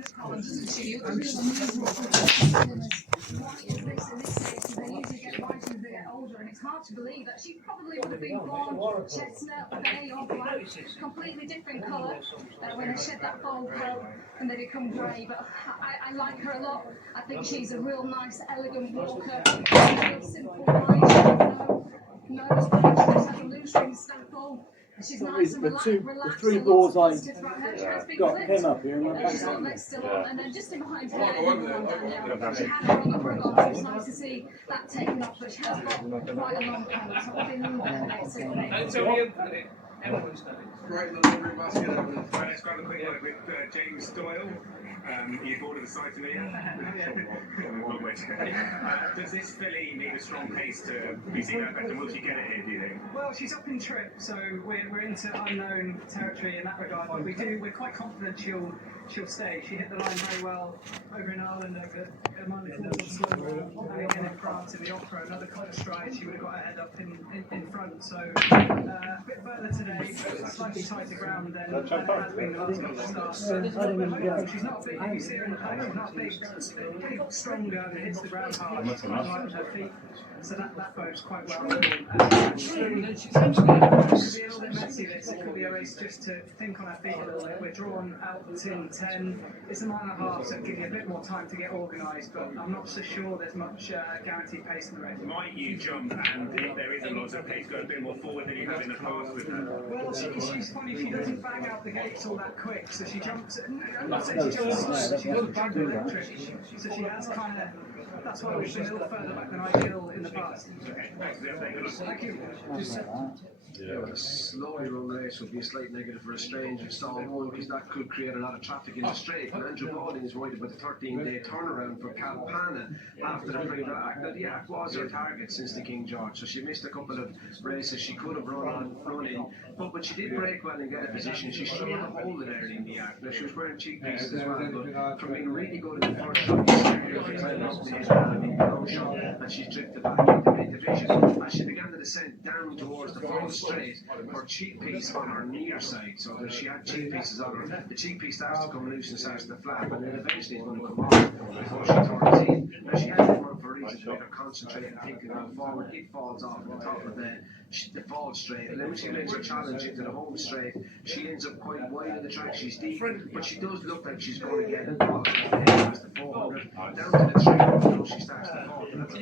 It's hard to believe that she probably would have been blonde, chestnut, bay or black, completely different colour when they shed that bald coat and they become grey. But I like her a lot. I think she's a real nice, elegant walker. Real simple line. No, she just has a loose ring stumple. She's nice and relaxed. The three balls I got him up here. And then just in behind her, she had her on the rug on, so it's nice to see that taken off, but she has got quite a long coat, so I've been a little bit connected. Great little room basket. Right, let's grab a quick word with James Doyle. You bored of the sight of me? Does this filly need a strong pace to be seen out better? Will she get it here, do you think? Well, she's up in trip, so we're into unknown territory in that regard. But we're quite confident she'll stay. She hit the line very well over in Ireland over a month and again in France in the Opera. Another cut stride, she would have got her head up in front. So a bit further today, slightly tighter ground than it has been the last couple of starts. She's not big. If you see her in the pack, she's not big. Pretty strong gun, hits the ground hard. She's quite light with her feet, so that bodes quite well. She's going to be a little bit messy. This it could be a race just to think on her feet a little bit. We're drawn out in 10. It's a mile and a half, so it'll give you a bit more time to get organised. But I'm not so sure there's much guaranteed pace in the race. Might you jump and if there is a lot of pace, go a bit more forward than you have in the past with her? Well, she's funny. She doesn't bang out the gates all that quick, so she jumps. I'm not saying she jumps. She doesn't bang electric, so she has kind of. That's why we've been a little further back than ideal in the past. Thank you. A slowly run race would be a slight negative for a strange in stall one because that could create a lot of traffic in the straight. And Andrew Pauling is worried about the 13-day turnaround for Calpana after the Prix d'Arc. Now, the Arc was her target since the King George, so she missed a couple of races she could have run in. But when she did break well and get a position, she struggled to hold it early in the Arc. Now, she was wearing cheek pieces as well, but from being really good in the first shot, and she drifted back into mid-division. As she began the descent down towards the fall straight, her cheek piece on her near side, so that she had cheek pieces on her. The cheek piece starts to come loose and starts to flap, and then eventually it's going to come off before she turns in. Now she has to run for a reason to make her concentrate and think about forward. It falls off at the top of the fall straight, and then when she makes her challenge into the home straight, she ends up quite wide in the track. She's deep, but she does look like she's going to get involved past the 400 down to the 300. She starts to fall, and that's a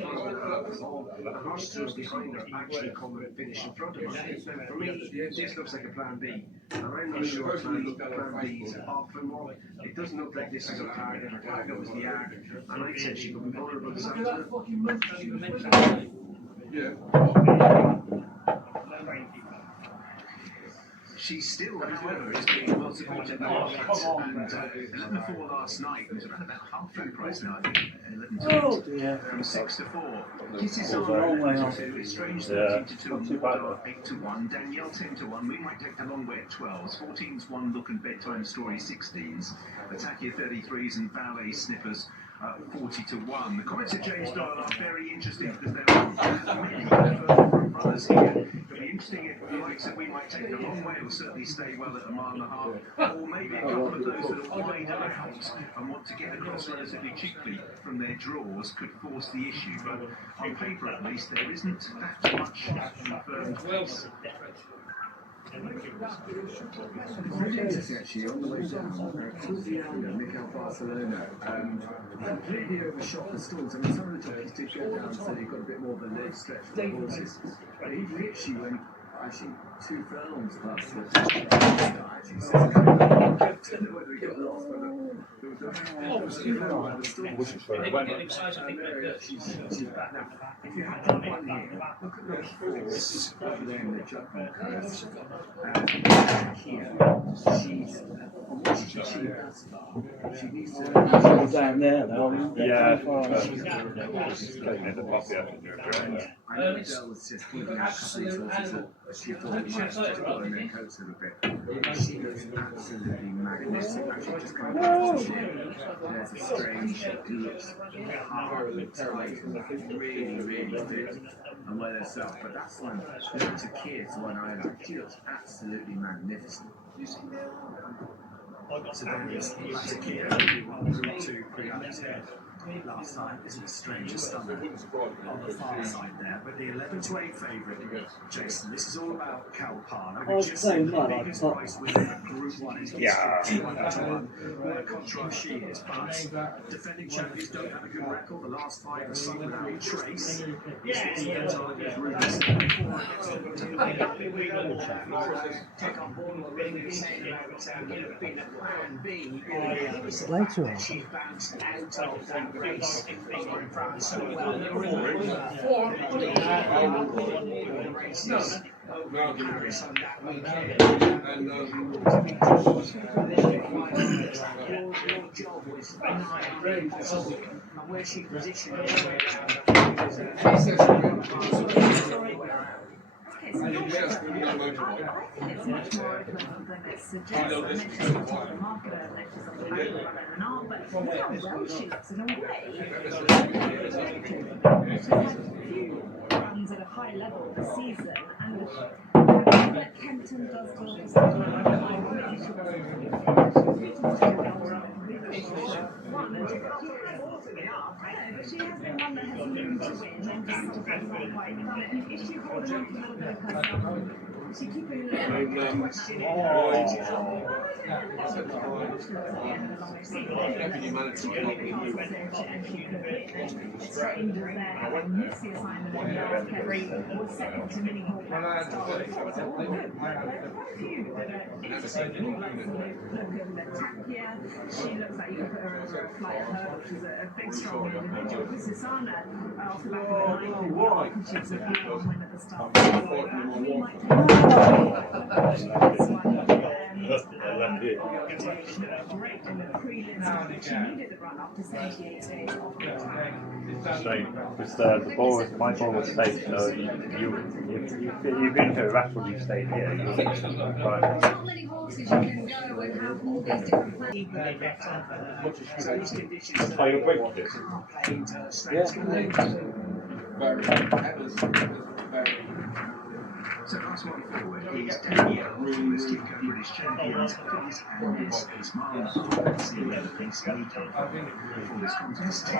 fall. The horse two behind her actually come and finish in front of her. For me, this looks like a plan B, and I'm not sure plan B's often work. It doesn't look like this is her target. Her target was the Arc, and I said she could be vulnerable this afternoon. She still, however, is being well supported in the market. And 11-4 last night was around about half that price now, I think. 11-2 from 6 to 4. Kisses on 2, Strange 13-2, Wardar 8-1, Danielle 10-1. We might take the long way at 12s. 14s, One Look and Bedtime Story 16s. Atakia 33s and Ballet Snippers 40-1. The comments of James Doyle are very interesting because there are many further runners here. It'll be interesting if the likes that we might take the long way will certainly stay well at a mile and a half, or maybe a couple of those that are wide out and want to get across relatively cheaply from their draws could force the issue. But on paper at least, there isn't that much confirmed pace. It's really interesting actually, on the way down, Mikel Barcelona completely overshot the stalls. I mean, some of the jockeys did go down, so he got a bit more of a leg stretch for the horses. But he literally went, actually, 2 furlongs past the actually. So I don't know whether he got lost, but obviously, she's back now. If you had that one here, look at those 4s over there in the judgment curves. Here, she's on what she's achieved thus far. She needs to. Down there now. Yeah. I know Adele was just giving out a couple of horses that she thought she had to put in their coats a little bit. She looks absolutely magnificent. Actually, just kind of there's a strange shape. Looks hard and tight and really, really fit and well herself. But that's one. There's a kid, one I like. She looks absolutely magnificent. You see there? So then it's Latakia, 1 Group 2 pre-Alex Head. Last time, isn't a stranger stunner on the far side there, but the 11 to 8 favourite, Jason. This is all about Kalpana. We just said the biggest prize winner at Group 1 in history, 200-1. What a contrast she is, but defending champions don't have a good record. The last 5 have sung without trace. This is the end time with Rubens before it gets Take on board what Ring is saying about being a plan B. Later on. She bounced out of that race in France so well. The races over Paris on that weekend. Your job was and where she positioned it. I think it's much more equivalent than it suggests. I mentioned she's on the market, I mentioned she's on the back of the runner and all, but look how well she looks in a way. She's had a few runs at a high level this season, and like Kenton does well for something but she has been one that has room to win and just hasn't quite done it. And if she holds on to a little bit of herself, she keeping a little bit of question in it's strange that I missed the assignment and now Kerry was second to Minnie Hall at the start. So all good. But there are quite a few that are interesting. Look at Latakia. She looks like you could put her over a flight of her, which is a big, strong individual. Susanna, off the back of the line, because she was a big win at the start. We might this one. Great in the prelims. She needed the run up to 78 days off the track. Shame, because my ball was safe, so you've been to Iraq, you stayed here. Right. Not many horses you can go and have all these different plans. Play a break this. So last one forward is Danielle, famous Kiko British champions, Phyllis and his mum, seeing the piece for this contest. To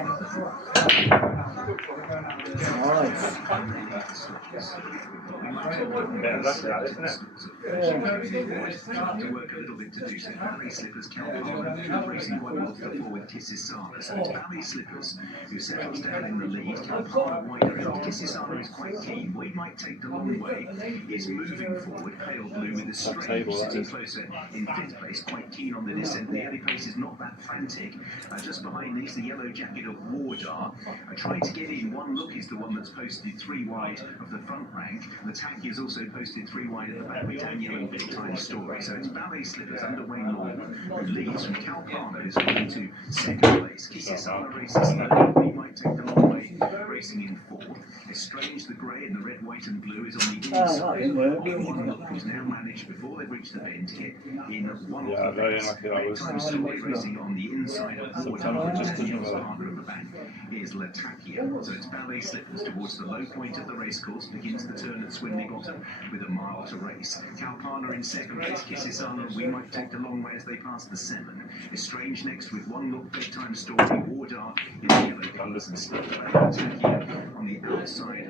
work a little bit to do so. Ballet Slippers, Kalpana, racing quite well for forward Kisisana. So it's Ballet Slippers who settles down in the lead. Kalpana wider out. Kisisana is quite keen. We might take the long way. Is moving forward, pale blue with the straight, sitting closer in 5th place, quite keen on the descent. The early pace is not that frantic. Just behind these, the yellow jacket of Wardar. Trying to get in. One Look is the one that's posted 3 wide of the front rank. Latakia is also posted 3 wide at the back with Danielle and Big Time Story. So it's Ballet Slippers under Wayne Norman, who leads from Kalpana, who's going to 2nd place. Kisisana races third. We might take the long way, racing in 4th. Estrange, the grey and the red, white and blue is on the inside. One Look who's now managed, before they've reached the bend, to get in 1 Yeah, very lucky that was. Time Story racing on the inside of Wardar. Just the harder of the back is Latakia. So it's Ballet Slippers towards the low point of the racecourse, begins the turn at Swinley Bottom with a mile to race. Kalpana in 2nd place, Kisisana, we might take the long way as they pass the 7. Estrange next with 1 Look, Big Time Story, Wardar in the yellow colours and stuff. Latakia on the outside.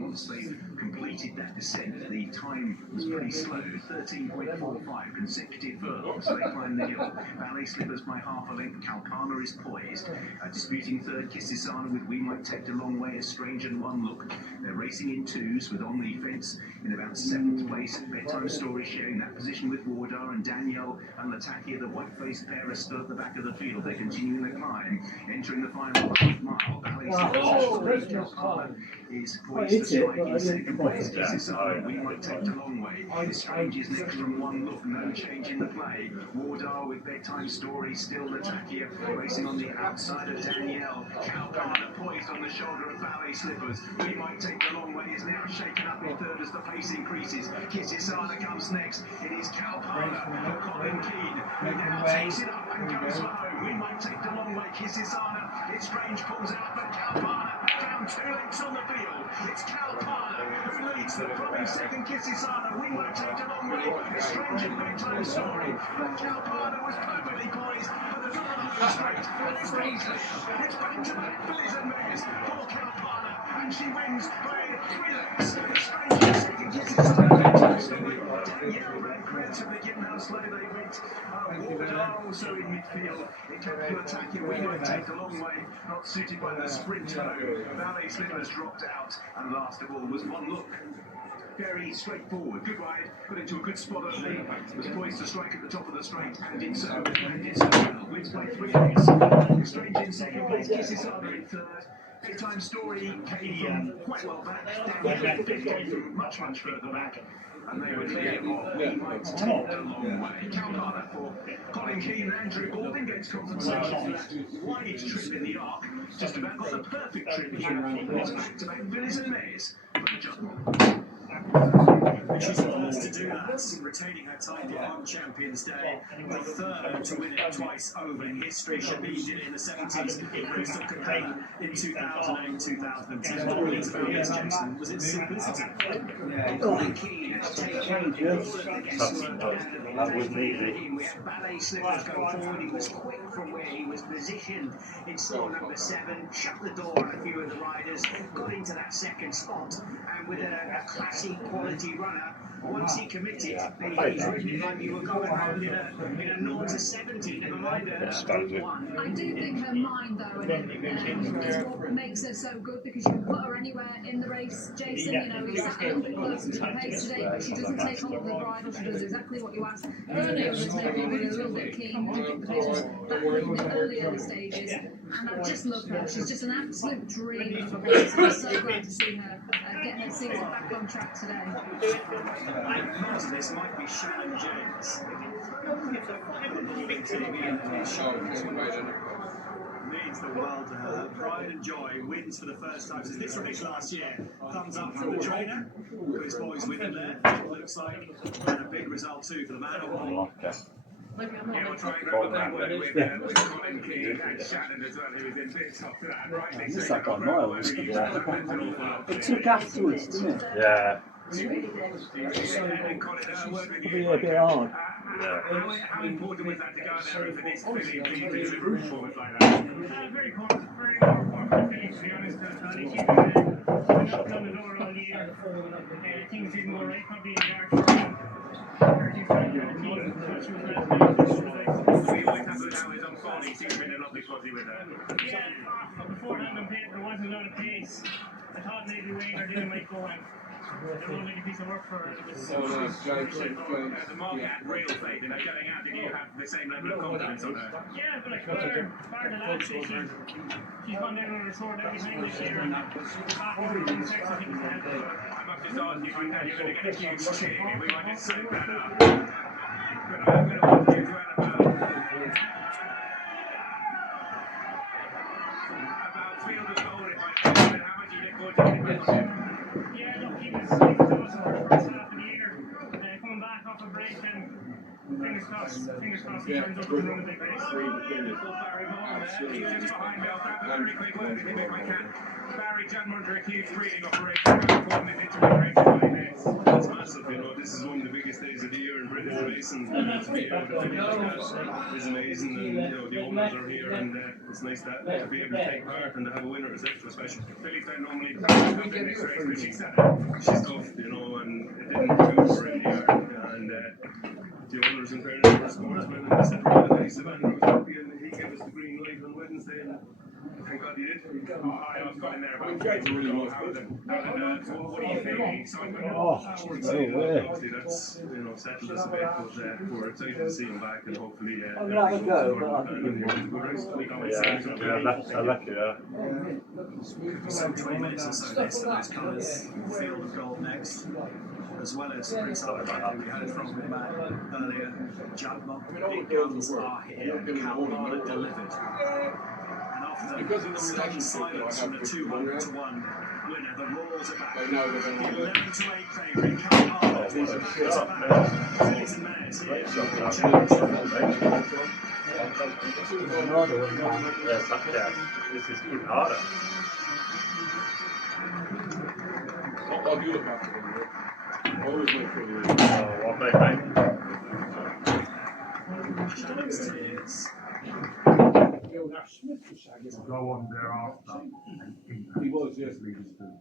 Once they've completed that descent, the time was pretty slow, 13.45 consecutive furlongs, so they climb the hill. Ballet Slippers by half a length. Kalpana is poised, disputing 3rd, Kisisana with We Might Take the Long Way, Estrange and 1 Look. They're racing in 2s with on the fence in about 7th place. Bedtime Story sharing that position with Wardar, and Danielle and Latakia, the white-faced pair, are still at the back of the field. They're continuing the climb, entering the final half mile. Ballet Slippers is poised to strike in 2nd place. Kisisana, We Might Take the Long Way. Estrange is next from 1 Look, no change in the play. Wardar with Bedtime Story, still Latakia, racing on the outside of Danielle. Kalpana poised on the shoulder of Ballet Slippers. We Might Take the Long Way is now shaken up in 3rd as the pace increases. Kisisana comes next. It is Kalpana for Colin Keane, who now takes it up and goes home. We might take the long way. Kisisana. It's Strange pulls out, but Kalpana down 2 lengths on the field. It's Kalpana who leads the probing second. Kisisana. We might take the long way. It's Strange and Bedtime Story. But Kalpana was perfectly poised for the double straight. And it's Beasley. It's back to back fillies and mares for Kalpana. And she wins by 3 lengths. It's Strange in second. Kisisana. Bedtime Story. Danielle ran creatively given how slow they went. Walked also in midfield. In capital attacking, we might take a long way. Not suited by the sprint home. Ballet Slippers dropped out. And last of all was One Look. Very straightforward. Good ride. Got into a good spot early. Was poised to strike at the top of the straight and did so. And did so well. Wins by 3 lengths. Strange in second place. Kisisana in third. Bedtime Story came quite well back. Danielle fifth from much further back. And they were clear of We Might Take a Long Way. Kalpana for Colin Keane and Andrew Baldwin gets compensation for that wide trip in the arc. Just about got the perfect trip here. It's back to back fillies and mares for the judgment. She's the first to do that, retaining her title on Champions Day. The third to win it twice over in history. She did it in the 70s in Crystal Capella in 2008, 2010. What it's about this, Jason, was its simplicity. Colin Keane has taken That wasn't easy. We had Ballet Slippers go forward. He was quick from where he was positioned in stall number 7, shut the door on a few of the riders, got into that second spot, and with a classy quality runner, once he committed, he's ridden like you were going around in a 0 to 70, never mind a 1. I do think her mind, though, and is what makes her so good, because you can put her anywhere in the race. Jason, you know, he's sat a little bit closer to the pace today, but she doesn't take hold of the bridle. She does exactly what you ask. Earlier, was maybe a little bit keen to get the paces back a little bit earlier in the stages, and I just love her. She's just an absolute dream of a race. I'm so glad to see her get her season back on track today. Part of this might be Shannon James. Big TV in the show means the world to her. Pride and Joy wins for the first time since this race last year. Thumbs up from the trainer. Got his boys with him there. It looks like, and a big result too for the man on ball. Yeah, we'll try and grab that word with Colin Keane and Shannon as well, who was in bits after that. Rightly It's so. like on miles. It took afterwards, didn't it? Yeah. And Colin, a word with It'll be you. a bit hard. How important was that to go there and for this filly to be root forward like that? Very important for the filly, to be honest. She's been knocking on the door all year. Things didn't go right, probably in March. We always have those hours on phone. She's been a lovely fuzzy with her. Yeah, before that on paper, there wasn't a lot of pace. I thought maybe Wayne or Dylan might go and it was like a piece of work for her. It was The market had real faith in her going out. Did you have the same level of confidence on her? yeah, but like bar the last year, she's gone down on her sword every time this year. And back over the sex, I think it's I must just ask you right now, you're going to get a huge kick if we want to soak that up. But I'm going to ask you as well about Field of Gold, if I can, and how much you look forward to getting back on him. yeah, look, he was awesome for the first half of the year. Coming back off a break, and fingers crossed he turns up and run a big race. Barry Vaughan, he's just behind me. I'll grab a very quick word with him if I can. Barry, John under a huge breeding operation. How important is it to win races like this? It's massive, you know. This is one of the biggest days of the year in British racing. To be able to finish that is amazing, and you know the owners are here, and it's nice to be able to take part and to have a winner is extra special. Phillies don't normally come in this race, but she said it. She's tough, you know, and it didn't do for any yard. And the owners in fairness were sportsmen, and they said, "Right, nice of Andrew was happy," and he gave us the green light on Wednesday, and thank God he did. I was going there about It's really how motivated. the nerves, what do you think? Excitement? Obviously that's settled us a bit, but we're excited to see him back, and hopefully I'm going to have a go, but I think I left it, So 20 minutes or so this, and those colours, Field of Gold next, as well as Prince Albert, who we heard from with Matt earlier. Judgment, big guns are here, Kalpana delivered. And after the stunned silence from the 200 to 1 winner, the Roars are back. The 11 to 8 favourite, Kalpana is back to back. Fillies and mares here. Yes, yeah. This is even harder. What do you look after? Always make sure you're What they make. Go on thereafter. He was, yes, leaders too.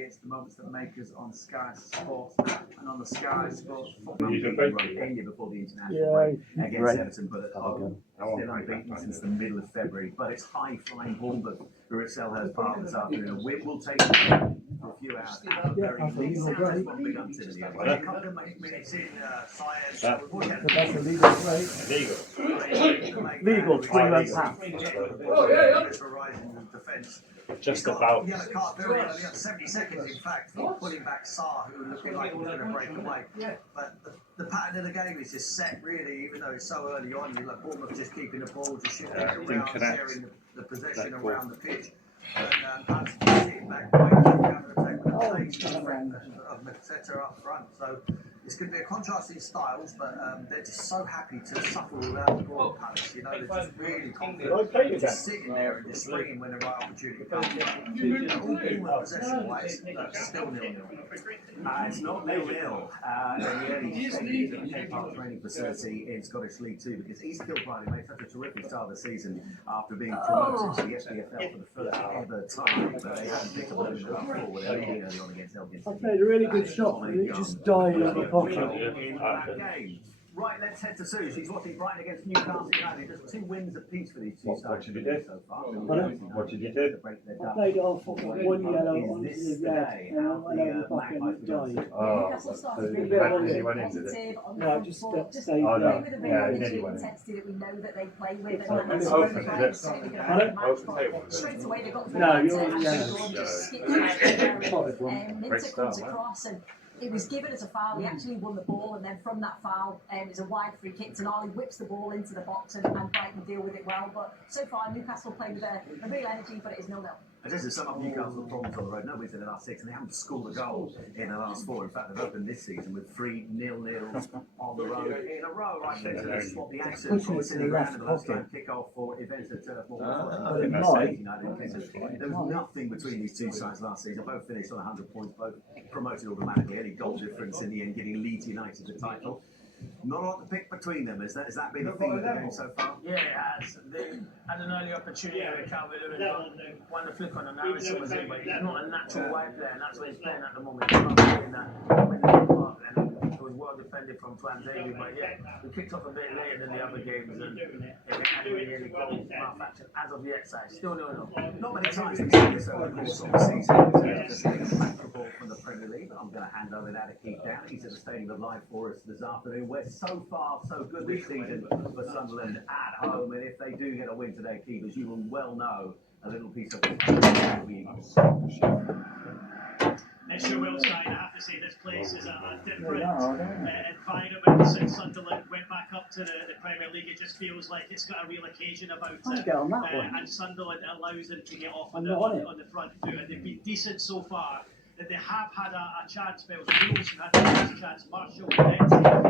It's the moments that make us on Sky Sports and on the Sky Sports football You before the international break against Everton, but at home, still unbeaten since the middle of February. But it's high-flying Bournemouth who are at Selhurst Park this afternoon. We'll take them for a few hours. Have a very good one begun to the end. A couple of minutes in science. Legal, 3 months half. Defence. Just about. He had a card very early on, 70 seconds in fact, for pulling back Sarr, who looking like he was going to break away. But the pattern of the game is just set really, even though it's so early on. You look Bournemouth just keeping the ball, just shifting around, sharing the possession around the pitch. And perhaps sitting back, waiting for the counter-attack with the pace of Mateta up front. So it's going to be a contrast in styles, but they're just so happy to suffer without the ball at Palace. You know, they're just really confident, just sitting there and just springing when the right opportunity comes. All Bournemouth possession-wise, still 0-0. It's not 0-0 in the early stages of the Cape Park training facility in Scottish League 2 because East Kilbride made such a terrific start of the season after being promoted to the SPFL for the first ever time, but they hadn't picked up the last 4 with early on against Elgin. I played a really good shot, but it just died on the pocket. In that game. Right, let's head to Sue. She's watching Brighton against Newcastle United. There's 2 wins apiece for these two sides. What did you do? So far. What did you do? I played it off, 1 yellow, 1 red, and I went over the back and it died. Oh, so he went into it. No, I just stayed Oh, there. no. Yeah, he nearly went in. Intensity that we know that they play with, It's and like that's a what little they're bit. certainly going to Pardon? have a match. But straight away they got the No, ball you're and yeah. just skipped Spotted one. Minter comes across and it was given as a foul. He actually won the ball, and then from that foul, it's a wide free kick. Tonali whips the ball into the box, and Brighton deal with it well. But so far, Newcastle played with a real energy, but it is 0-0. And just to sum up Newcastle's problems on the road, nobody's in the last 6, and they haven't scored a goal in the last 4. In fact, they've opened this season with 3 0-0 on the road in a row. Right, to swap the accent from the City Ground to the lunchtime kick-off for events at Turf Moor. There was nothing between these two sides last season. Both finished on 100 points, both promoted automatically. Any goal difference in the end, giving Leeds United the title. Not a lot to pick between them. Has that been the theme of the game so far? Yeah, it has. They had an early opportunity with Calvert-Lewin, won the flick on him. Harrison was in, but he's not a natural wide player, and that's what he's playing at the moment. He's not playing that when they park, and it was well defended from Twanzebe, but yeah, we kicked off a bit later than the other games, and it hadn't really any goal malfunction as of yet, so still 0-0. Not many times we've seen this over the course of the season. Just a ball from the Premier League. I'm going to hand over that to Keith Down. He's at the Stadium of Life for us this afternoon. We're so far so good this season for Sunderland at home, and if they do get a win today, Keith, as you will well know, a little piece of It's your will side. I have to say this place is a different environment since Sunderland went back up to the Premier League. It just feels like it's got a real occasion about it. And Sunderland allows them to get off on the front foot, and they've been decent so far. They have had a chance, Bills. Wilson had a chance. Marshall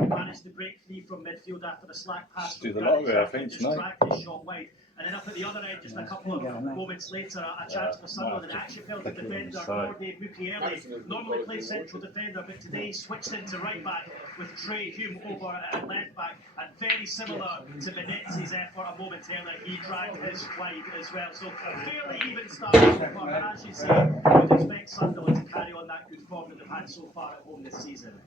managed to break free from midfield after a slack pass. Do the lottery, I think, tonight. Tracked his shot wide. And then up at the other end, just a couple of moments later, a chance for Sunderland. And actually felt the defender, Nordy Mukiele, normally plays central defender, but today switched into right back with Trey Hume over at left back. And very similar to Benetzi's effort a moment earlier, he dragged his wide as well. So fairly even start so far. And as you say, we would expect Sunderland to carry on that good form that they've had so far at home this season.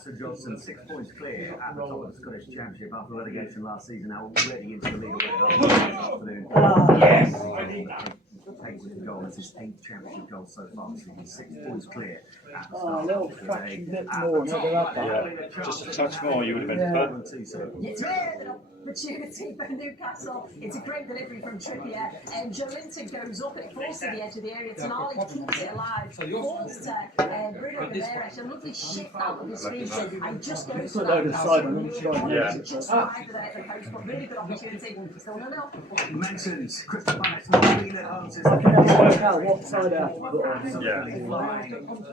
St Johnstone 6 points clear at the top of the Scottish Championship after relegation last season. Now already into the league this afternoon. Yes! Takes the goal. It's his 8th championship goal so far. So he's 6 points clear at the start of the day. Just a touch more, you would have been fun. It's an opportunity for Newcastle. It's a great delivery from Trippier. And Joelinton goes up and it falls to the edge of the area. Tonali keeps it alive. Falls to Bruno Guimaraes. A lovely shift out of his feet and just goes to that. Just wide of the post, but really good opportunity. Still 0-0. Mentioned Crystal Palace not being at home to Walters. I can never work out what side I have to put on.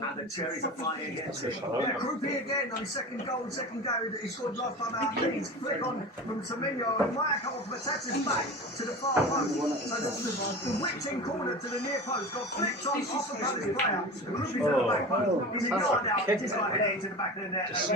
And the cherries are flying against it. Group E again on his second goal, second go. He scored last time out. Leeds flick on from Semenyo and might come off Matatis back to the far post. So the whipped in corner to the near post got flicked on off the Palace player. The group is at the back post. He's ignored now. Just like heading to the back of the net. Just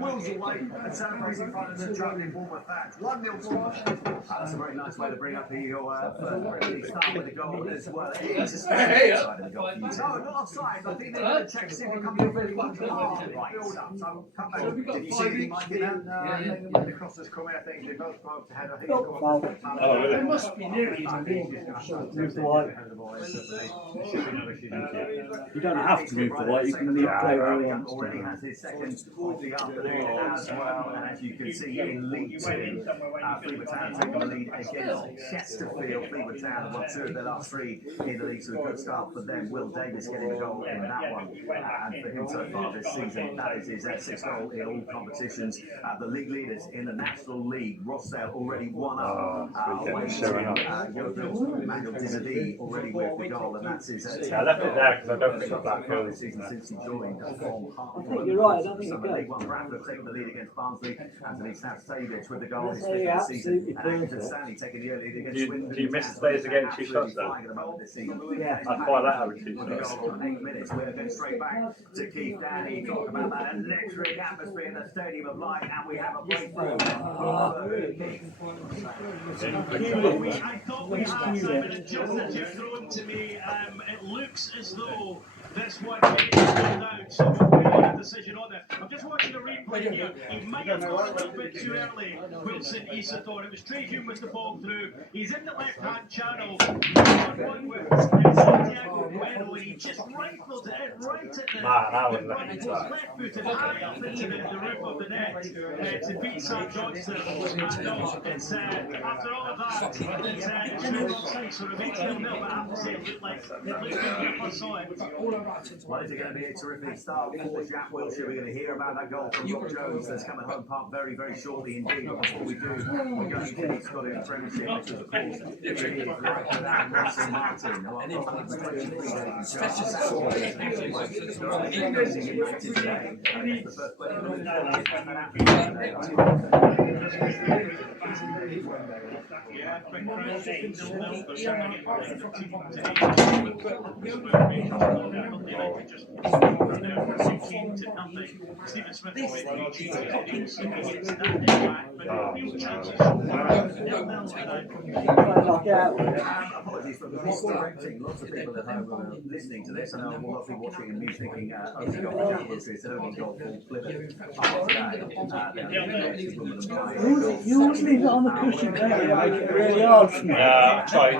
wheels away and celebrates in front of the travelling Bournemouth fans. 1-0 Bournemouth. That's a very nice way to bring up your first start with a goal as well. It's a special side of the goal. No, not offside. I think they're going to check to see if it comes in really well. Build up. So come back. Did you see anything like that? When the crosses come out, I think they both go up to head. I think It must be near it. Move the white. You don't have to move the white, you can leave play where you want. Already has his second of the afternoon as well, and as you can see in League Two, Fleetwood Town taking the lead against Chesterfield. Fleetwood Town have won 2 of their last 3 in the league, so a good start for them. Will Davis getting a goal in that one, and for him so far this season, that is his 6th goal in all competitions. The league leaders in the National League, Rossdale already won up. Manuel Dizadi already with the goal, and that's his. I left it there because I don't think that goal this season since he joined from I think you're right, I don't think it League goes. One. Bradford taking the lead against Barnsley. Anthony Stavsevich with the goal. His That's 5th of the season. absolutely And Accrington perfect. Stanley taking the early lead against Swindon. Do you miss the days of getting 2 shots though? Yeah. I quite like having 2 On the shots. goal in 8 minutes. We're going straight back to Keith Danny. Talk about that electric atmosphere in the Stadium of Light, and we have a breakthrough. I thought we had Simon, and just as you've thrown to me, it looks as though this one is pulled out, so we'll make a decision on it. I'm just watching the replay here. He might have gone a little bit too early, Wilson Isidore. It was Trey Hume with the ball through. He's in the left-hand channel. 1-1 with Santiago Bueno. He just rifled it in right at the front. He was left-footed high up into the roof of the net to beat Sam Johnson. And no, it's after all of that, it's no offside, so it remains 0-0, but I have to say it looked like I first saw it. Well, is it going to be a terrific start for Jack Wilshere? We're going to hear about that goal from Rob Jones that's coming home park very, very shortly indeed. But before we do, we're going to the Scottish Premiership, which is, of course, Bradford and Russell Martin, who are both 23 days. Today, and it's the first player Yeah, but Crouch still knows the Stephen Smith apologies for the misdirecting. Lots of people at home are listening to this, and I know a lot of people watching and you thinking, only got the Jack Wilshere, it's an only got full flip. You always leave it on the cushion, don't you? Make it really hard for me. Yeah, try.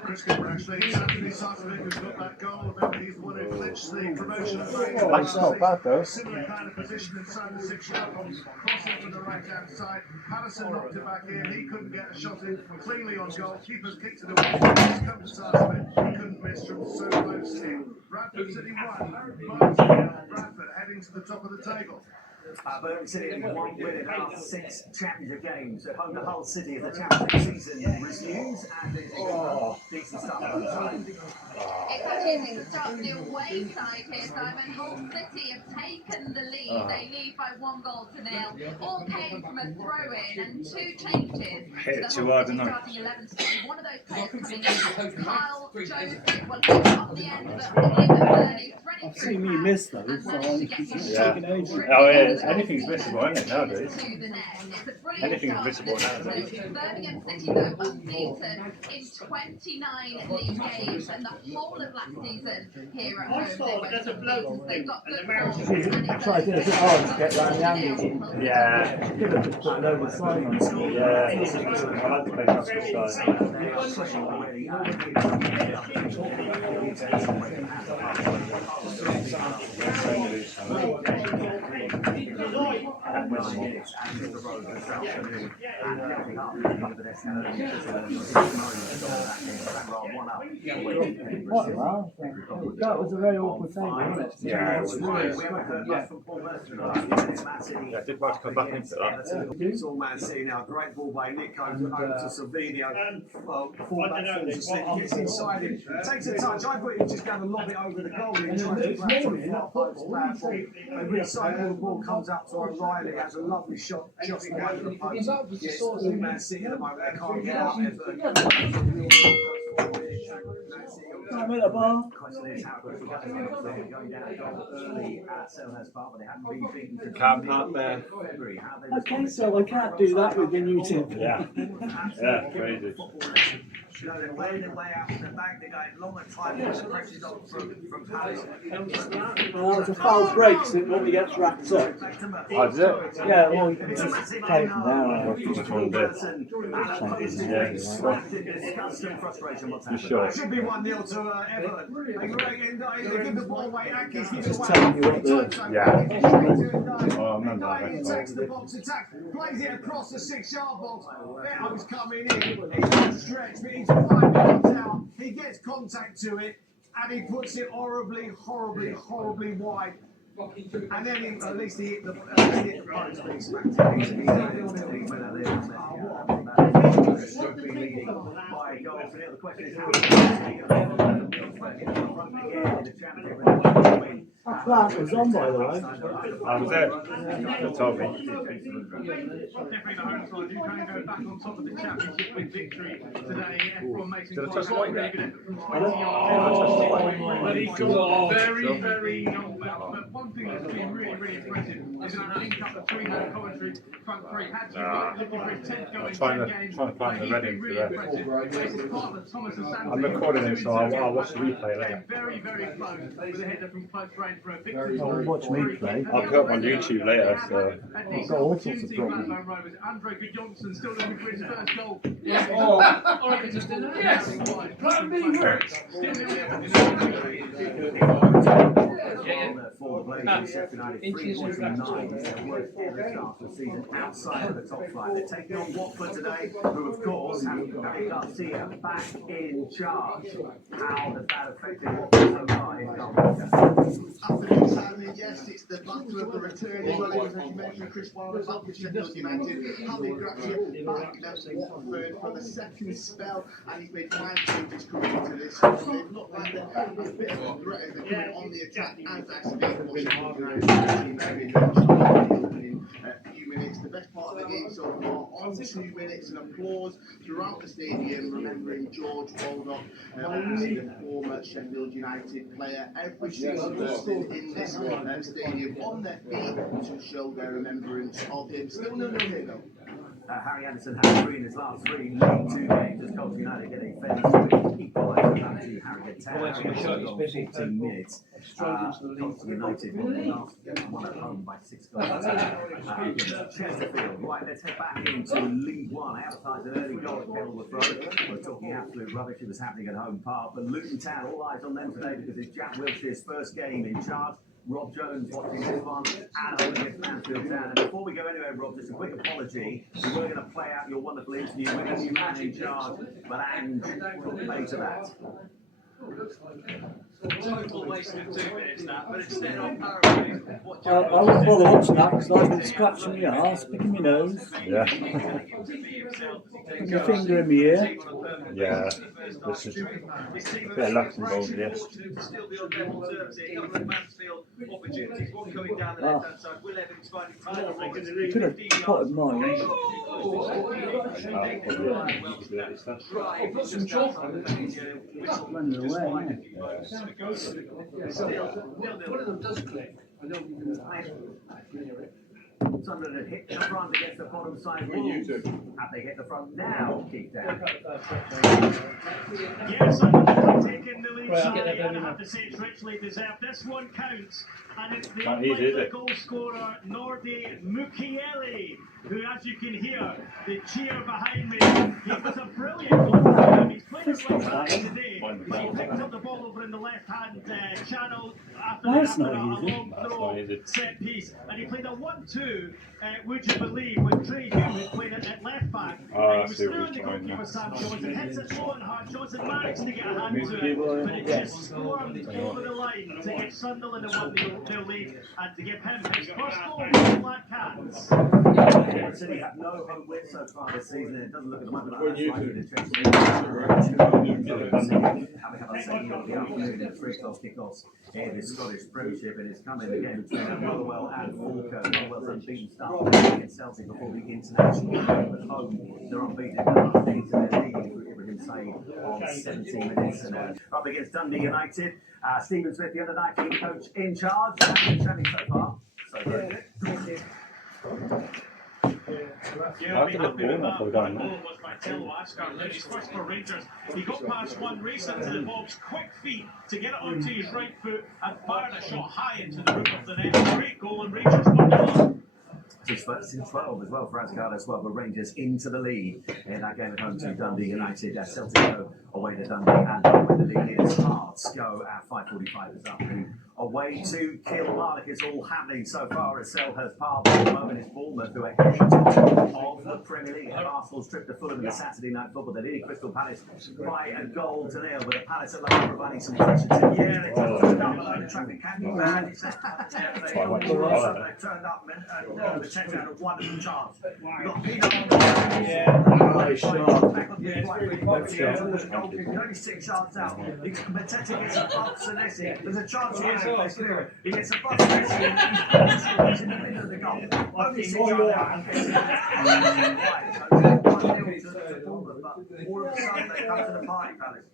Chris Cooper-Ashley, Saturday who's got that goal, and he's the one who clinched the promotion of the That's not bad though. similar kind of position inside the 6-yard box, crossing from the right-hand side. Harrison knocked it back in, he couldn't get a shot in cleanly on goal. Keeper's kicked it away, he's come to Sarsfield, he couldn't miss from so close in. Bradford City 1, Bradford heading to the top of the table. Birmingham City have won win in our 6 championship games. At home, the whole city as the championship season resumes, and it's a decent start on the side. It's actually the start of the away side here, Simon. Hull City have taken the lead. They lead by 1-0. All came from a throw-in and 2 changes. Hit it So too the hard, Hull didn't City I? starting 11 today. One of those players coming in, Kyle Joseph. Well, he got off the end, but he hit them early. I've seen me miss those, so I'm taking ages. Oh yeah, anything's missable, isn't it, nowadays? Anything's missable nowadays. Birmingham City, though, unbeaten in 29 league games, and the whole of last season here at home they went unbeaten. They've got good form. I tried to do it a bit hard to get round the angles. Yeah. Could have just put a load of side on. Yeah. I like to play Pascal What, well, that was a very awkward thing, wasn't it? Yeah, it was. I did want to come back into that. It's all Man City now. Great ball by Nico over to Silvino. Fullback falls asleep, gets inside him, takes a touch. I thought he was just going to lob it over the goal and try to grab from the far post. Bad ball. And recycle the ball comes up to O'Reilly. Has a lovely shot just behind the post. Yes, all Man City at the moment. They can't get out. I'm in a bar. Camp out there. Okay, so I can't do that with the new tip. Yeah. Yeah, crazy. You know, they're playing their way out from the back, they're going long and tight, the pressure's on from Palace. Well, that was a foul break, so it normally gets wrapped up. Oh, did it? Yeah, well, you can just take them down. You sure? It should be 1-0 to Everton. They give the ball away, Atkins gives it away. Telling you what the... Yeah. Oh, I remember that. Attacks the box attack, plays it across the 6-yard box. Beto's coming in, he's on stretch, but he's 5 yards out. He gets contact to it, and he puts it horribly wide. And then at least he hit the post, but he smacked it. By goal. The question is how That was on, by the way. That was it. They told me. Definitely the home side who can go back on top of the championship with victory today. Everyone making Did I touch the white there? But he got very old. But one thing that's been really impressive is that link up between that commentary front three. Had you looking for his 10th goal in 10 games, trying to find the Reading really impressive. This is part of Thomas and Santi. I'm recording it, so I'll watch the replay later. Very close with a header from close range for a victory. I'll watch me play. I'll put it on YouTube later, so... I've got all sorts of problems. Andre Johnson still looking for his first goal. Yes. Plan B works. Outside of the top flight, they're taking on Watford today, who of course have Harry Garcia back in charge. How does that affect Watford so far? Yes, it's the battle of the returning players, as you mentioned, Chris Wilder back with Sheffield United. Harry Garcia back now Watford for the second spell, and he's made 5 changes coming into this. So they look like they're a bit of a threat as they're coming on the attack, and that's been what Sheffield United in a few minutes. The best part of the game so far, on 2 minutes, and applause throughout the stadium, remembering George Baldock, obviously the former Sheffield United player. Every single person in this stadium on their feet to show their remembrance of him. Still 0-0 here though. Harry Anderson had 3 in his last 3 League 2 games as Colchester United get a fairly swift equaliser. Harry gets 15 minutes. Colchester United won at home by 6 goals. Chesterfield, right, let's head back into League 1. I advertised an early goal at Kenilworth Road. We're talking absolute rubbish. It was happening at home park. But Luton Town, all eyes on them today because it's Jack Wilshere's first game in charge. Rob Jones watching this one, and over against Mansfield Town. And before we go anywhere, Rob, just a quick apology. We were going to play out your wonderful interview with the new man in charge, but Ange put play to that. Total waste of 2 minutes that, but instead of paraphrasing what I wouldn't bother watching that because I've been scratching my arse, picking my nose, Yeah. putting my finger in my ear. Yeah. This is a bit of luck involved, yes. still be on level terms here. Couple of Mansfield opportunities, one coming down the left-hand side. Will Evans finding You could have potted mine. Running away, One of them does click. I don't even know. Sunderland hit the front against the bottom side Wolves. Have they hit the front now? Keep down. Yes, Sunderland taking the lead today, and I have to say it's richly deserved. This one counts, and it's the unlikely goal scorer, Nordi Mukiele, who, as you can hear, the cheer behind me, he was a brilliant goal. He's played his way back today. He picked up the ball over in the left-hand channel after after That's the not easy. long That's throw not easy. set piece. And he played a 1-2, would you believe, with Trey Hill, who played it at left back. Oh, And he I was see what through he's the trying goalkeeper now. Sam Johnson, hits it low and hard. Johnson managed to get a hand to it, but it just swarmed over the line to get Sunderland a 1-0 lead and to give him his first goal for the Black Cats. City have no home win so far this season, and it doesn't look at the moment like that's likely to change. Having had a second of the afternoon in 3 o'clock kickoffs in the Scottish Premiership, and it's coming the game between Motherwell and Falkirk. Motherwell's unbeaten start against Celtic before the international game at home. They're unbeaten in the last 8 of their league through Ibrahim Said on 17 minutes. And up against Dundee United, Stephen Smith, the under-19 coach in charge. Trending so far. So good. Yeah, I'll be happy with that. That goal was by Tello Askar. His first for Rangers. He got past one, raced into the box, quick feet to get it onto his right foot and fired a shot high into the roof of the net. Great goal, and Rangers won the lead. It's 12 as well for Asgard as well, but Rangers into the lead in that game at home to Dundee United. Celtic go away to Dundee and with the lead leaders. Hearts go at 5:45 this afternoon away to Kilmarnock. It's all happening so far at Selhurst Park. At the moment it's Bournemouth who are heading to of the Premier League. And Arsenal's trip to Fulham in the Saturday night football. They lead Crystal Palace by a goal to nil, but the Palace are looking providing some pressure to the air. They just turned up, the traffic can be bad. It's they've turned up and the Chelsea had a wonderful chance. You've got Peter on the only 6 yards out. Matete gets a box and there's a chance he gets he gets a box and he's in the middle of the goal. Only 6 yards out. All of a sudden they come to the party palace.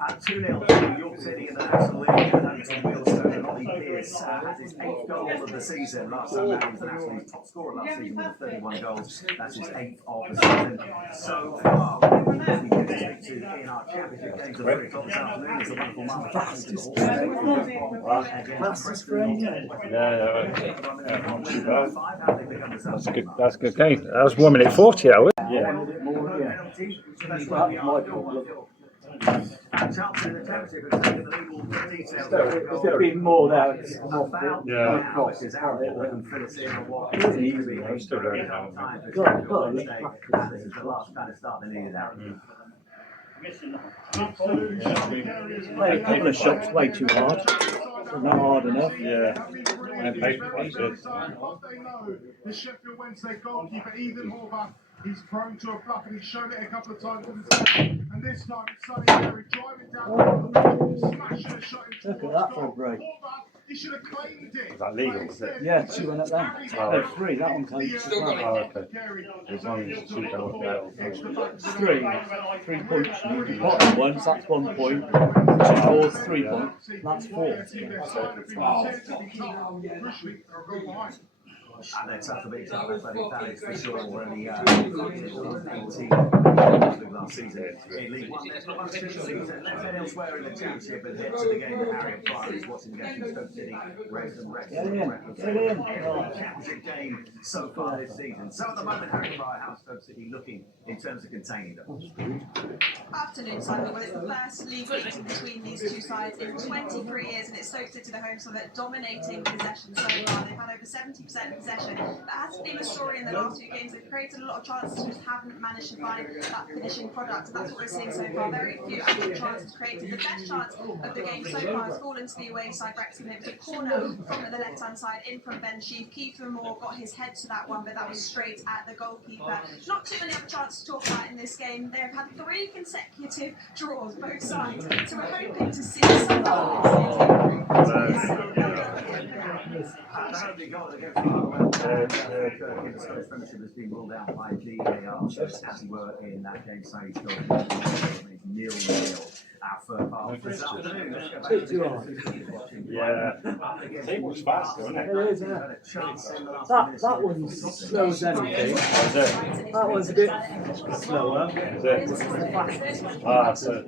At 2-0 to York City in the National League, and to Wealdstone, and Ollie Pearce has his 8th goal of the season. Last time out, he was the National League's top scorer last season with 31 goals. That's his 8th of the season. So far, we get to speak to in our championship games at 3 o'clock this afternoon. There's a wonderful Mark Fastest not too bad. That's a good game. That was 1 minute 40, that was. Yeah. And Chelsea in the championship have taken the lead all the details. There's been more now. It's about yeah. which is out there and fill us in on what I'm still very time for this is the last kind of start they needed out. Played a couple of shots way too hard. Not hard enough. Yeah. And They know the Sheffield Wednesday goalkeeper, Ethan Horvath, he's prone to a bluff and he's shown it a couple of times in the season. And this time it's Sonny Terry driving down the middle, smashing a shot into Look at that for a break. He should have claimed it. Is that legal, is it? Yeah, 2 went up there. Oh. 3, that one comes. Oh, okay. As long as it's 2 goals there. 3 points. Bottom ones, that's 1 point. 2 scores, 3 points. That's 4. And they're tough to beat up Athletic Palace for sure. We're only 18 last season in League One. There's not much this season. Let's head elsewhere in the championship and head to the game that Harriet Pryor is watching against Stoke City. Championship game so far this season. So at the moment, Harriet Pryor, how's Stoke City looking in terms of containing them? Afternoon, Simon. Well, it's the first league meeting between these two sides in 23 years, and it's Stoke City, the home side, that dominating possession so far. They've had over 70% possession. That hasn't been a story in the last few games. They've created a lot of chances, just haven't managed to find that finishing product. And that's what we're seeing so far. Very few actual chances created. The best chance of the game so far has fallen to the away side. Wrexham. It was a corner from the left-hand side, in from Ben Sheaf. Kiefer Moore got his head to that one, but that was straight at the goalkeeper. Not too many other chances to talk about in this game. They've had 3 consecutive draws, both sides. So we're hoping to see some The Scottish Premiership has been ruled out by VAR, as we were in that game. So it's 0-0. Our first half this afternoon. Let's go back to the yeah. It was fast, wasn't it? It is, yeah. That one's slow as anything. That one's a bit slower. Is it? Ah, that's it.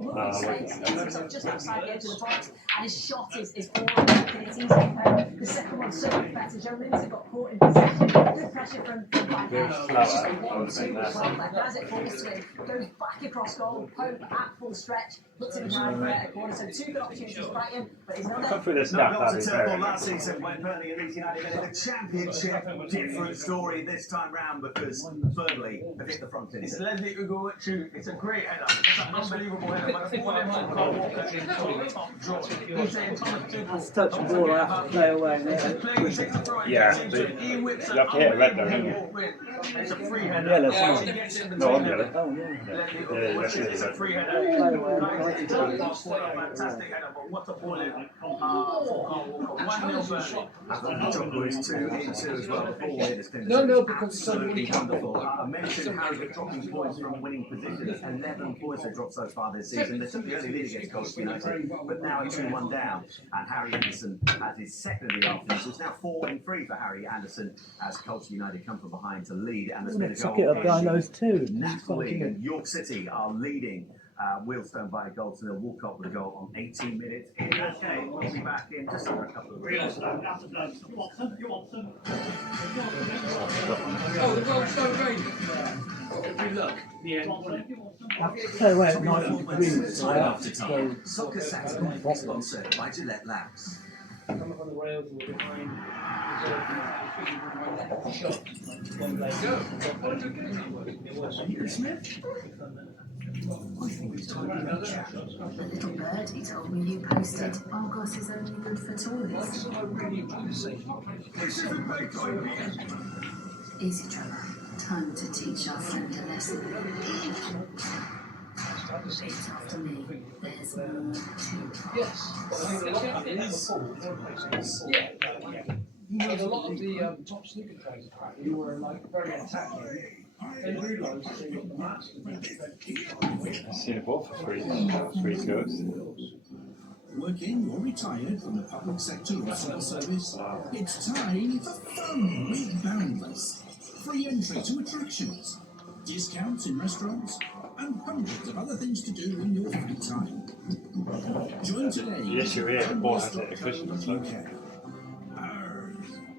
Just outside the edge of the box, and his shot is falling back, and it's easy. The second one's so much better. Joe Lindsay got caught in possession. Good pressure from back there. It's just a 1-2 as well. Like, as it falls to him, goes back across goal. Pope at full stretch, puts it behind the corner. So 2 good opportunities for Brighton, but he's not there. Come through this No stuff, goals that'd at be very Turtle last season when Burnley and Leeds United in the Championship. Different story this time round because Burnley have hit the front end. It's Leslie Ugo too. It's a great header. It's an unbelievable header. But the ball from Carl Walker into the top draw. He's saying Thomas Tuchel. Touch the ball, I have to play away. Yeah, you have to hit a red though, don't you? It's a free header. Yellow, No, I'm yellow. Oh, yeah. It's a free header. Fantastic header, but what a ball in for Carl Walker. 1-0 Burnley. I thought the top was 2-2 as well before this thing. No, because absolutely wonderful. I mentioned Harry dropping points from winning positions. 11 points have dropped so far this season. They took the early lead against Colchester United, but now a 2-1 down. And Harry Anderson has his second of the afternoon. So it's now 4-3 for Harry Anderson as Colchester United come from behind to lead. And there's been a Suck it up behind those two. Napoli, York City are leading. Wealdstone by a goal to nil. Walcott with a goal on 18 minutes. In that game, we'll be back in just under a couple of minutes. Oh, the goal's so great. Good luck. Stay away at 90 degrees. Time after time. Soccer Saturday is sponsored by Gillette Labs. Come up on the rails and we're behind. Smith? I think it's time to reach out. The little bird, he told me you posted, Argos is only good for toys. Easy, Trevor. Time to teach our friend a lesson. Repeat after me. There's more to You know, a lot of the top snooker players who were like very attacking. They realised that they got the match. I've seen it both for three goals. Working or retired from the public sector or civil service, it's time for fun with Boundless. Free entry to attractions, discounts in restaurants, and hundreds of other things to do in your free time. Join today. Yes, you're here. The ball has it efficiently.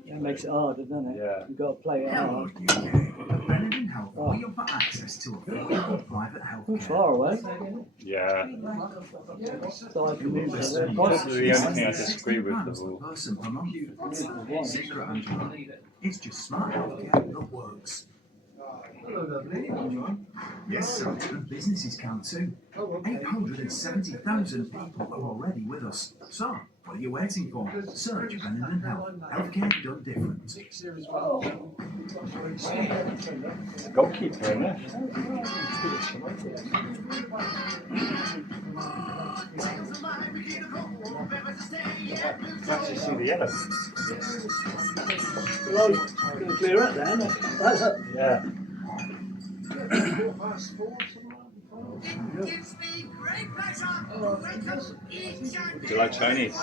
It makes it harder, doesn't it? Yeah. You've got to play it hard. Brennan Health, where you've got access to affordable private health care. Far away. Yeah. So I can use This it. is the only thing I disagree with. Person per month. Secret Angela. It's just smart healthcare that works. Hello, lovely. Yes, sir. And businesses can too. 870,000 people are already with us. So, what are you waiting for? Search Brennan Health. Healthcare done different. Goalkeeper in there. Actually see the yellow. Well, I'm going to clear up then. Yeah. Do you like Chinese?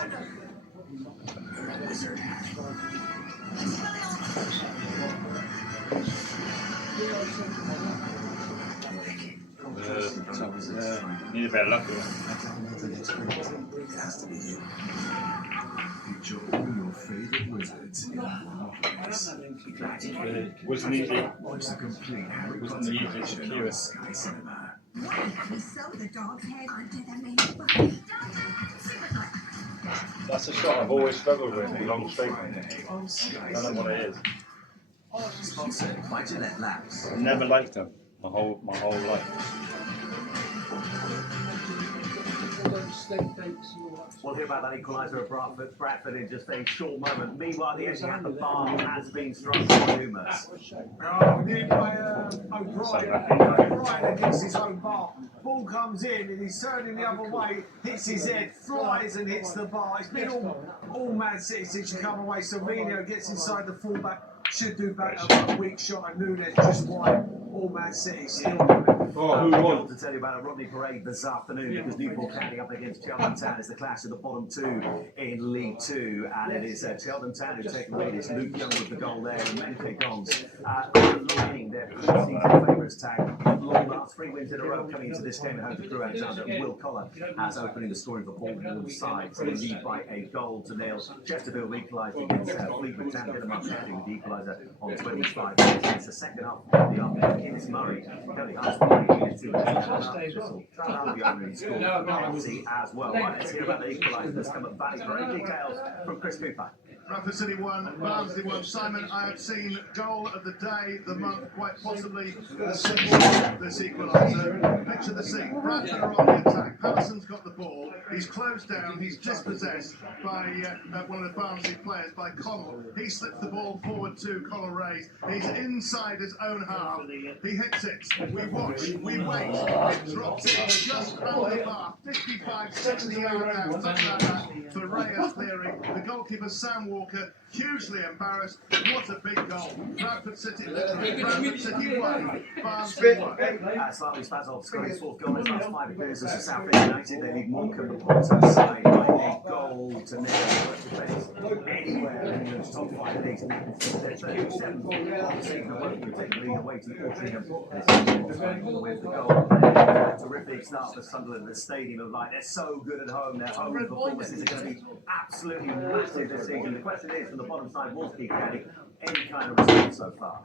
Need a better luck. Picture all your favourite wizards in one place. Wasn't easy. It's a complete Harry Potter collection on Sky Cinema. We sewed the dog's head onto the main. That's a shot I've always struggled with, long straight. I don't know what it is. Sponsored by Gillette Labs. I've never liked them my whole life. We'll hear about that equaliser at Bradford in just a short moment. Meanwhile, the Etihad, the bar has been struck by Loomis. Oh, we did by O'Brien against his own bar. Ball comes in and he's turning the other way, hits his head, flies and hits the bar. It's been all Man City since you come away. Savinho gets inside the fullback, should do better, but a weak shot at Nunes just wide. All Man City still coming. Who won? To tell you about a Rodney Parade this afternoon because Newport County up against Cheltenham Town is the clash of the bottom two in League Two, and it is Cheltenham Town who've taken the lead. It's Luke Young with the goal there, and Menke Gons leading their pre-season favourites tag long last 3 wins in a row coming into this game at home to Crewe Alexandra. Will Collar as opening the scoring for Paul Ward's side. So they lead by a goal to nil. Chesterfield equalised against Fleetwood Town. Did a much better with the equaliser on 25 minutes. It's the second half of the afternoon. Innes Murray, Kelly Hart, penalty as well. Right, let's hear about the equaliser that's come at Valley. Great details from Chris Cooper. Bradford City 1, Barnsley 1. Simon, I have seen goal of the day, the month, quite possibly the symbol of this equaliser. Picture the scene. Bradford are on the attack. Patterson's got the ball. He's closed down. He's dispossessed by one of the Barnsley players, by Connell. He slips the ball forward to Connell Rays. He's inside his own half. He hits it. We watch. We wait. It drops it just under the bar. 55, 60 yards out. Something like that for Reyes Cleary. The goalkeeper, Sam Walker, hugely embarrassed. What a big goal. Bradford City 1, Barnsley 1. Slightly Spazov scoring his fourth goal in his last 5 appearances for South United. They need Morecambe to put side by a goal to nil. Anywhere in England's top 5 leagues. They're 37 on the season. Won't take the lead away to Altrincham. With the goal. Terrific start for Sunderland. The stadium of light. They're so good at home. Their home performances are going to be absolutely massive this season. The question is, from the bottom side, will keep getting any kind of response so far?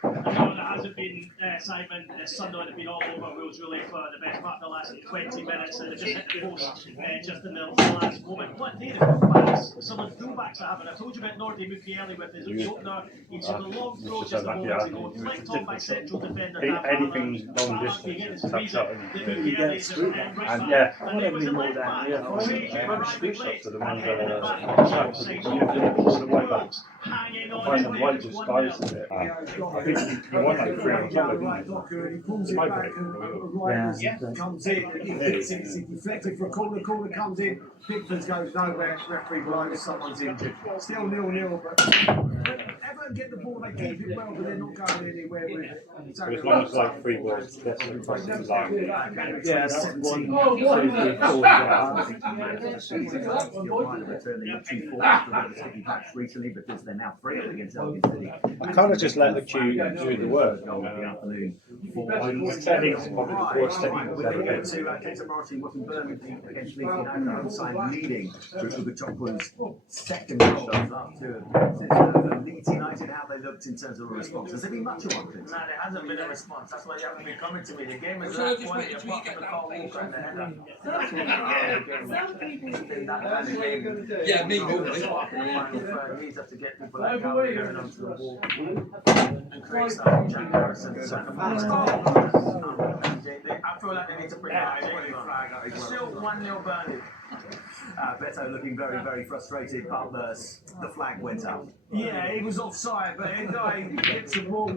No, there hasn't been, Simon. Sunderland have been all over Wales really for the best part of the last 20 minutes, and they just hit the post just in the last moment. What day the fullbacks, some of the fullbacks that haven't. I told you about Nordi Mukiele with his opener. He took a long throw just a moment ago, flicked on by central defender. Anything long distance, touch shot, and yeah, I want everything more down here. To the ones that I find them white just dies a bit. I think you want like 3 on top of it. Comes in, he hits it, it's deflected for a corner, corner comes in, Pickford goes nowhere, referee blows, someone's injured. Still 0-0, but Everton get the ball, they keep it well, but they're not going anywhere with it. So as long as like 3 balls, that's impressive. Yeah, 17. Recently because they're now free against Elgin City. I kind of just let the queue do the work. Techniques is probably the worst technique I've ever been. Kenta Martin working Birmingham against Leeds United on side leading through Ugo Chokwa's second goal after Leeds United, how they looked in terms of a response. Has there been much of one? No, there hasn't been a response. That's why you haven't been coming to me. The game is that point apart from the Carl Walker and the header. Yeah, me. He's have to get people like Calvin going onto the wall and create something. Jack Harrison. I feel like they need to bring that flag. Still 1-0 Burnley. Beto looking very, very frustrated, but the flag went up. Yeah, he was offside, but the guy hits the ball.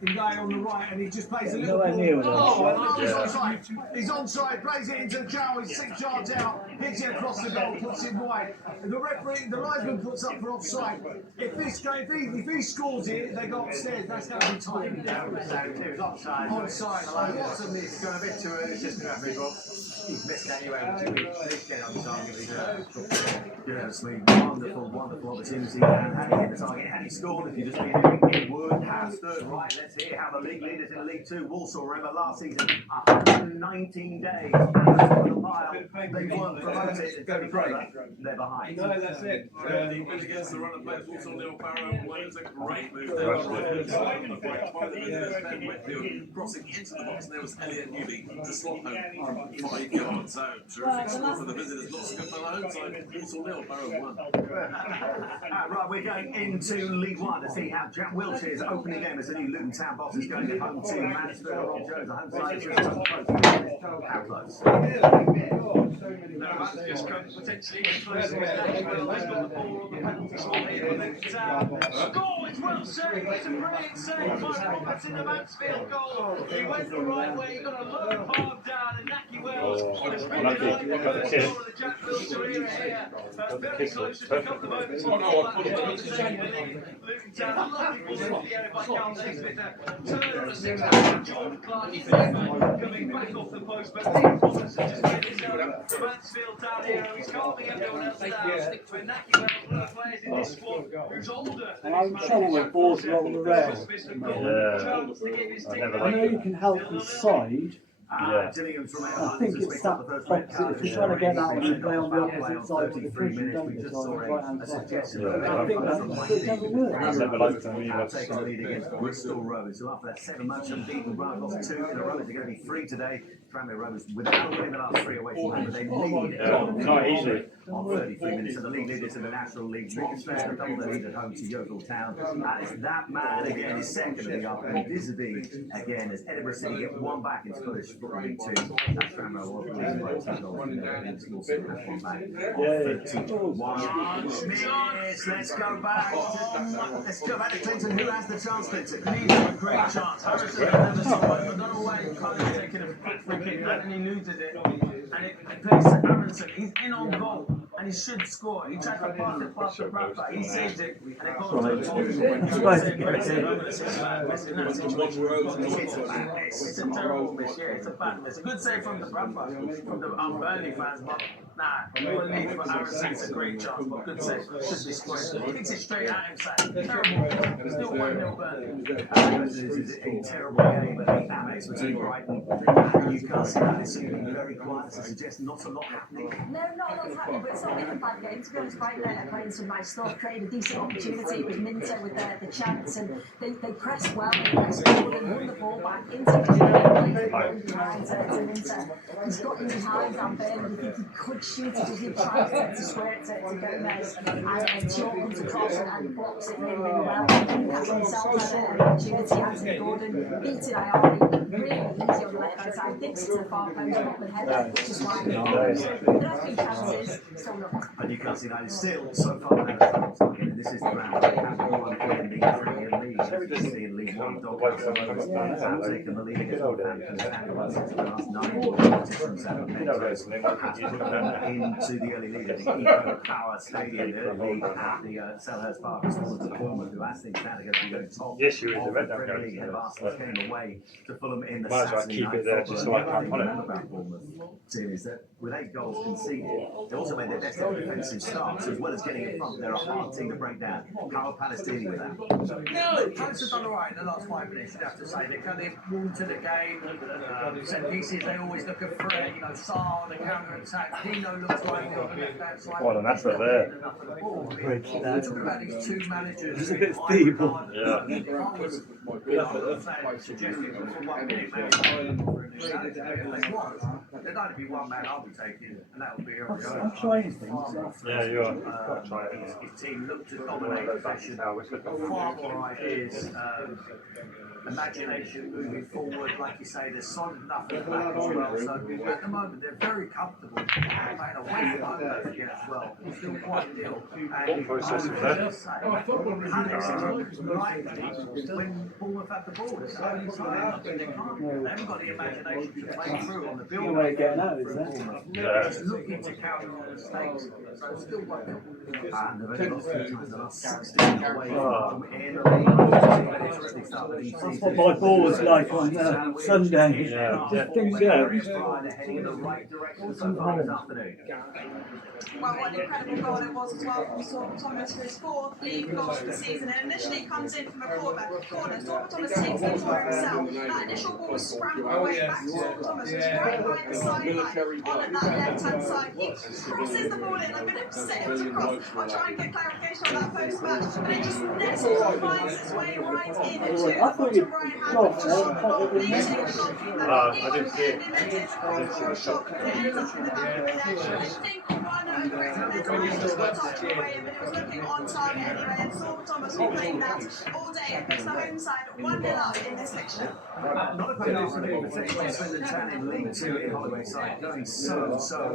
The guy on the right, and he just plays a little ball. He's onside. He's onside, plays it into the channel, he's 6 yards out, hits it across the goal, puts it wide. The referee, the linesman puts up for offside. If he scores it, they go upstairs, that's going to be tight. Onside. What's a miss? Going a bit too early, just to have he's missed anyway. He's getting on target. Wonderful opportunity. And had he hit the target, had he scored, if you just been doing it would have stood. Right, let's hear how the league leaders in League Two, Walsall, remember last season, 119 days at the top of the pile. They weren't promoted. They're behind. No, that's it. The win against the runner players, Walsall, Neil Barrow, was a great move there. Crossing into the box, there was Elliot Newby to slot home 5 yards. So, terrific score for the visitors. Lots of good for the home side. Walsall, Neil Barrow won. Right, we're going into League One to see how Jack Wiltshire's opening game as the new Luton Town boss is going to home to Mansfield. Rob Jones, the home side, is how close? No, that's just potentially close. He's got the ball on the penalty spot here. Score! It's well saved. It's a brilliant save by Roberts in the Mansfield goal. He went the right way. He got a low palm down, and Naki Wells has been delighted with the goal of the Jack Wilshere here. Very close to a couple of moments. Luton Town, lovely ball in the air by Carl Naismith. Turn on the 6-man, Jordan Clark is coming back off the post, but Nick Thomas has just made his own. Mansfield down here, he's calming everyone else down. But Naki Wells, one of the players in this squad who's older than his man. ball with balls along the rail. I know you can help the side. I think it's that opposite. If you're trying to get out and play on the opposite side of the cushion, don't you? So on the right hand side. I think that never works. Taking the lead against Bristol Rovers, who after that 7 match unbeaten run, lost 2 in a row. They're going to be 3 today. Tranmere Rovers, without winning the last 3 away from home, they lead not easy. on 33 minutes. And the league leaders in the National League, Lincolnshire, double the lead at home to Yeovil Town. That man again is second in the up, and vis-a-vis again as Edinburgh City get 1 back in Scottish Football League 2. That's Tranmere Rovers leading by 2 goals. Let's go back. Let's go back to Clinton. Who has the chance, Clinton? He's got a great chance. Harrison never scored. I don't know why he can't have taken a quick free kick and he loses it. And it plays to Aronson. He's in on goal and he should score. He tried to pass it past the Rafa. He saves it and it goes to the It's a terrible miss. Yeah, it's a bad miss. A good save from the Rafa, from the Burnley fans, but nah, believe for Aronson. It's a great chance, but good save. Should be scored. He kicks it straight at him, terrible. Still 1-0 Burnley. This is a terrible game at the Amex between Brighton and Newcastle. It's very quiet, so suggests not a lot happening. No, not a lot's happening, but it's not been a bad game. To be honest, Brighton are playing some nice stuff, created a decent opportunity with Minter with the chance, and they pressed well, they pressed forward and won the ball back into the game, behind to Minter. He's got in behind Van Balen, and I think he could shoot it if he tries to square it to Gomez, and Shaw comes across and blocks it really, really well. Newcastle himself had an opportunity, Anthony Gordon beating Ayari really easy on the left hand side, thinks it's a far post, not the header, which is why there have been chances, still not. And Newcastle United still so far ahead of Southampton, and this is the round they have won in the Premier League. In League One, Docklands have taken the lead against Southampton and the last 9 competitions and into the early lead at the Eco Power Stadium. The early lead at the Selhurst Park has fallen to Bournemouth, who as things stand are going to be going top yes, you of the Premier League ahead of Arsenal came away to Fulham in the might as well Saturday keep night. it there just so I can't pull it. About Bournemouth team is that with 8 goals conceded, they also made their best ever defensive start. So as well as getting in front, they're a hard team to break down. How are Palace dealing with that? No, Palace have done all right in the last 5 minutes, you'd have to say. They've kind of warmed to the game, set pieces, they always look at threat, you know, Sarr, the counter-attack, Dino looks like on the left-hand side. What an effort there. We're talking about these 2 managers. It's a bit feeble. Yeah. Suggesting for 1 minute, maybe there'd only be 1 man I'll be taking, and that'll be Oriol. I'm trying things. Yeah, you are. Got to try it. His team looked to dominate possession, far more ideas, imagination moving forward. Like you say, there's solid enough at the back as well. So at the moment, they're very comfortable playing away from home, don't forget as well. It's still quite ill. What process is that? When Bournemouth have the ball, it's the only time they haven't got the imagination to play through on the build. No way of getting out, is there? Just looking to counter the mistakes. So it's still quite good. And they've only lost 2 times the last 16 away from in the league. That's what my ball was like on Sunday. Just didn't go. Heading in the right direction so far this afternoon. Well, what an incredible goal it was as well from Sorba Thomas for his 4th league goal of the season. And initially comes in from a corner. Sorba Thomas takes the corner himself. That initial ball was scrambled away back to Sorba Thomas, who's right behind the sideline on that left-hand side. He crosses the ball in. I'm going to set him to cross. I'll try and get clarification on that post-match. But it just nettles and finds its way right into the bottom right hand of the goal, leaving the goalkeeper. I didn't see it. It ends up in the back of the net. I think one over it, and then just got touched away, but it was looking on target anyway. And Sorba Thomas will play that all day and puts the home side 1-0 up in this fixture. Not a great afternoon, particularly Swindon Town in League 2 in Holloway side, going so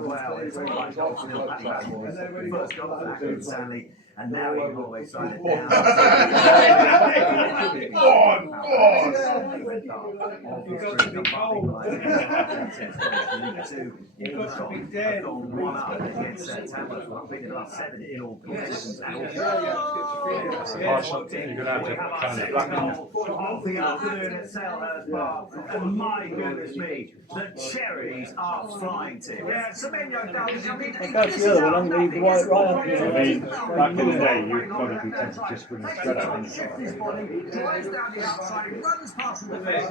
well. It's all like goals from the Paddy Badmore. First goal for Accrington Stanley, and now in Holloway side down. One up against Tamworth, who have been in the last 7 in all competitions and all. You're going to have to kind of black Of the afternoon at Selhurst Park, and my goodness me, the cherries are flying, Tim. Yeah, Semenyo does. I mean, That's the other one, I'm the white right up here. I mean, back in day, you'd probably be tempted to just win the spread out. Shifts his body, drives down the outside, it runs past the defence,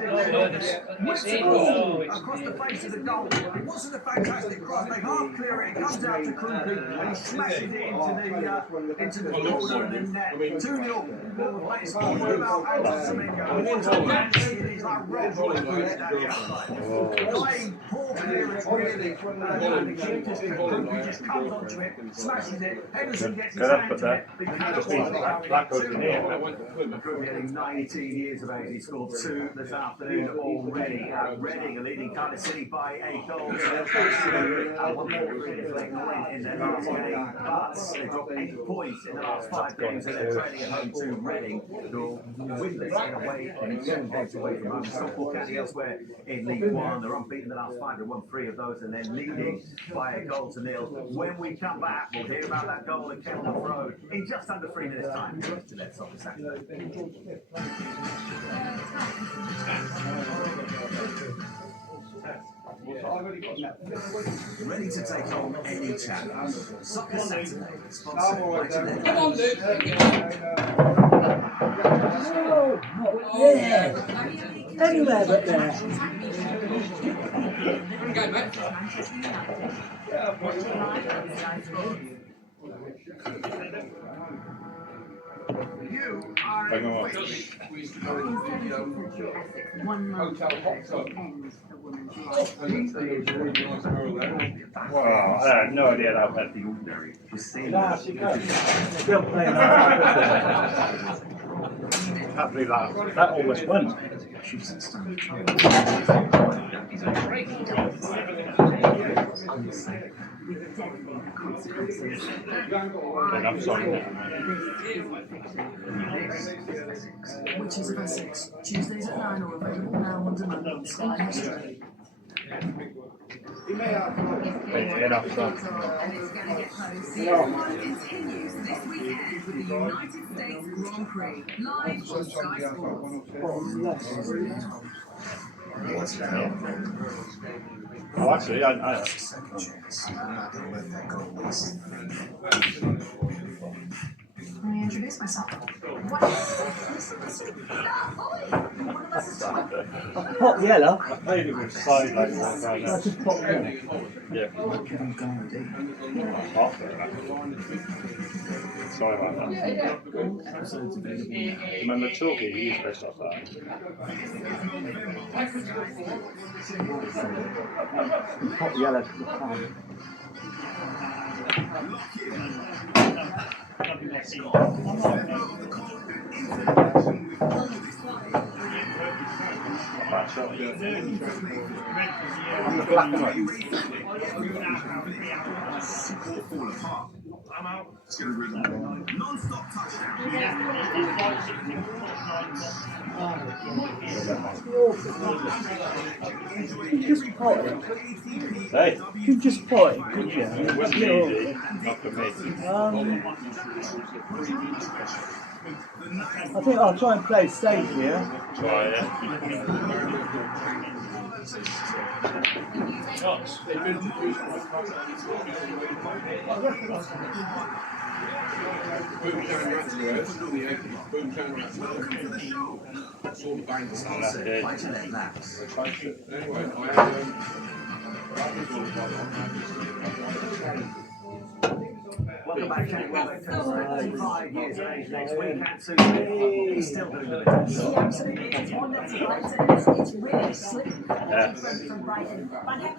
whips the ball across the face of the goal. It wasn't a fantastic cross, they half clear it, it comes out to Krupke, and he smashes it into the corner of the net. 2-0. But it's all about Alvaro Semenyo. One time it is like Rob Roy down the outside. Lying poor clearance, really, and the keeper just comes onto it, smashes it, Henderson gets his hand to it. That goes in here. Getting 19 years of age, he scored 2 this afternoon already at Reading, a leading Cardiff City by 8 goals. And 1 more in their last game, but they dropped 8 points in the last 5 games, and they're trailing at home to Reading, who winless in away and 7 games away from home. Stockport County elsewhere in League One, they're unbeaten the last 5, they won 3 of those, and then leading by 1-0. When we come back, we'll hear about that goal at Kenilworth Road in just under 3 minutes' time. To Let's Talk Saturday. Ready to take on any challenge. Soccer Saturday, sponsored by Gillette. Come on, Luke. No, yeah. Anywhere but there. Go, mate. You are Hang on. Wow, I had no idea that had the ordinary. Still playing Can't believe that almost won. I'm sorry. Which is Essex. Tuesdays at 9 or available now on demand on Sky History. Enough, son. And it's going to get close. Season 1 continues this weekend with the United States Grand Prix, live on Sky Sports. Oh, actually, I Let me introduce myself. Pop yellow. I played it with side like that. That's just pop yellow. Yeah. Sorry about that. Remember Talkie? He used to stuff like that. Pop yellow to the pan. Bad shot. I'm the black and white. I'm out. Non-stop touchdown. You just pot it. Hey. You just pot it, could you? It wasn't easy. Not for me. I think I'll try and play safe here. Try it. Welcome back, Kenny. 5 years of age next week at Susie. He's still doing the business. Yeah, absolutely. It's one that's right, and it's really slick from Brighton.